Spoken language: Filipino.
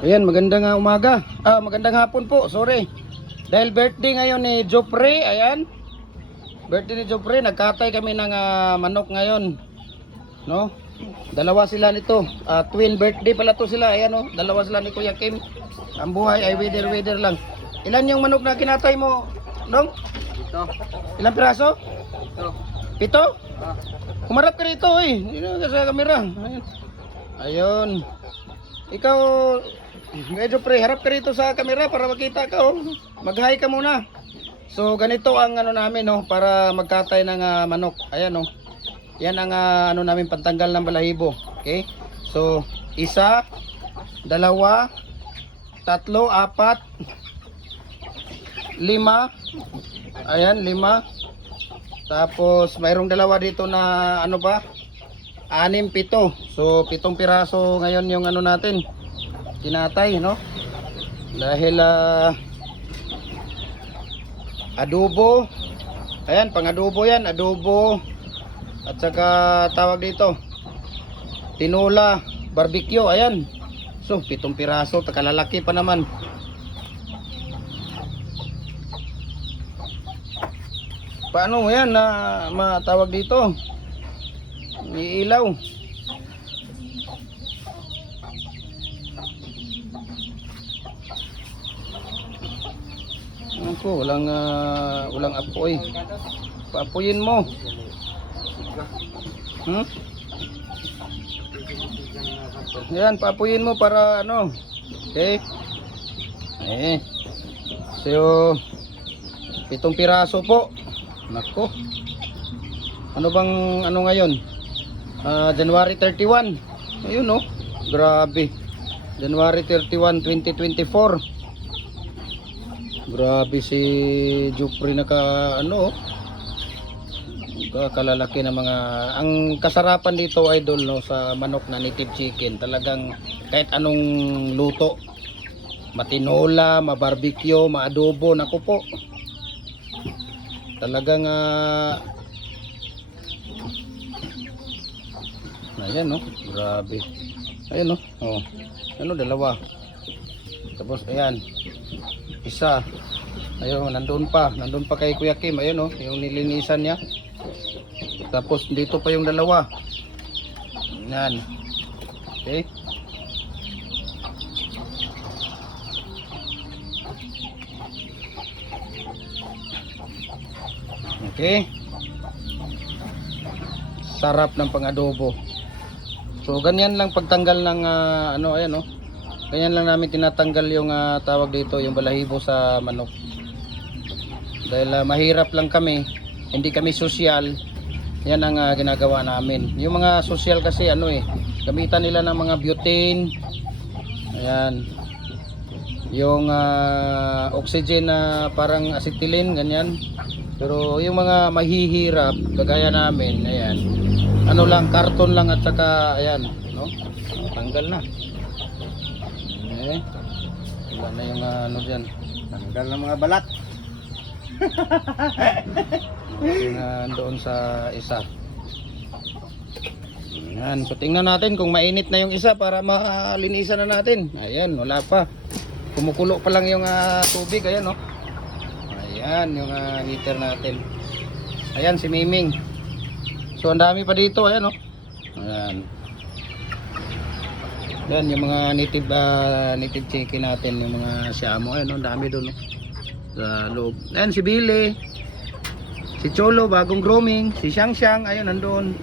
Ayan, magandang umaga. Magandang hapon po, sorry. Dahil birthday ngayon ni Jopre, ayan. Birthday ni Jopre, nagkatay kami ng manok ngayon. No? Dalawa sila nito. Twin birthday pala to sila, ayan oh. Dalawa sila ni Kuya Kim. Ang buhay ay wither lang. Ilan yung manok na kinatay mo, Dong? Ito. Ilang piraso? Ito. 7? Kumarap ka rito, eh. Hindi ka sa kamera. Ayan. Ayun. Ikaw, medyo pre, harap ka rito sa camera para makita ka, oh. Mag-hi ka muna. So, ganito ang ano namin, oh, para magkatay ng manok. Ayan, oh. Yan ang ano namin, pantanggal ng balahibo. Okay? So, 1, 2, 3, 4, 5. Ayan, 5. Tapos, mayroong dalawa dito na ano ba? 6, 7. So 7 piraso ngayon yung ano natin tinatay, no? Dahil adobo. Ayan, pang adobo yan, adobo. At saka tawag dito tinola, barbecue, ayan. So 7 piraso, takalalaki pa naman. Paano yan na matawag dito? Iilaw. Ako, walang apoy. Paapuyin mo. Yan, paapuyin mo para ano. Okay. So 7 piraso po. Nako. Ano bang ano ngayon? January 31. Ayun, no? Grabe. January 31, 2024. Grabe si Jupri naka ano, kalalaki na mga. Ang kasarapan dito, idol, no, sa manok na native chicken, talagang kahit anong luto, matinola, mabarbecue, maadobo, nako po. Talagang ayan, no, grabe. Ayan, no, oh, ano, dalawa. Tapos ayan, 1. Ayun, nandun pa kay Kuya Kim, ayun, no, yung nilinisan niya. Tapos dito pa yung dalawa. Ayan. Okay. Okay. Sarap ng pang-adobo. So ganyan lang pagtanggal ng ano, ayan, no. Ganyan lang namin tinatanggal yung tawag dito, yung balahibo sa manok. Dahil mahirap lang kami, hindi kami sosyal. Yan ang ginagawa namin. Yung mga sosyal kasi ano eh, gamitan nila ng mga butane. Ayan. Yung oxygen na parang acetylene, ganyan. Pero yung mga mahihirap, kagaya namin, ayan, ano lang, karton lang at saka ayan, no? Tanggal na. Wala na yung ano dyan. Tanggal na mga balat. Yung doon sa isa. Ayan, so tingnan natin kung mainit na yung isa para malinisan na natin. Ayan, wala pa. Kumukulo pa lang yung tubig, ayan, no? Ayan, yung heater natin. Ayan, si Miming. So ang dami pa dito, ayan, no? Ayan. Yan yung mga native chicken natin, yung mga siamo, ayan, no? Ang dami doon, no? Sa loob. Ayan si Billy, si Cholo bagong grooming, si Xiang Xiang, ayun nandoon.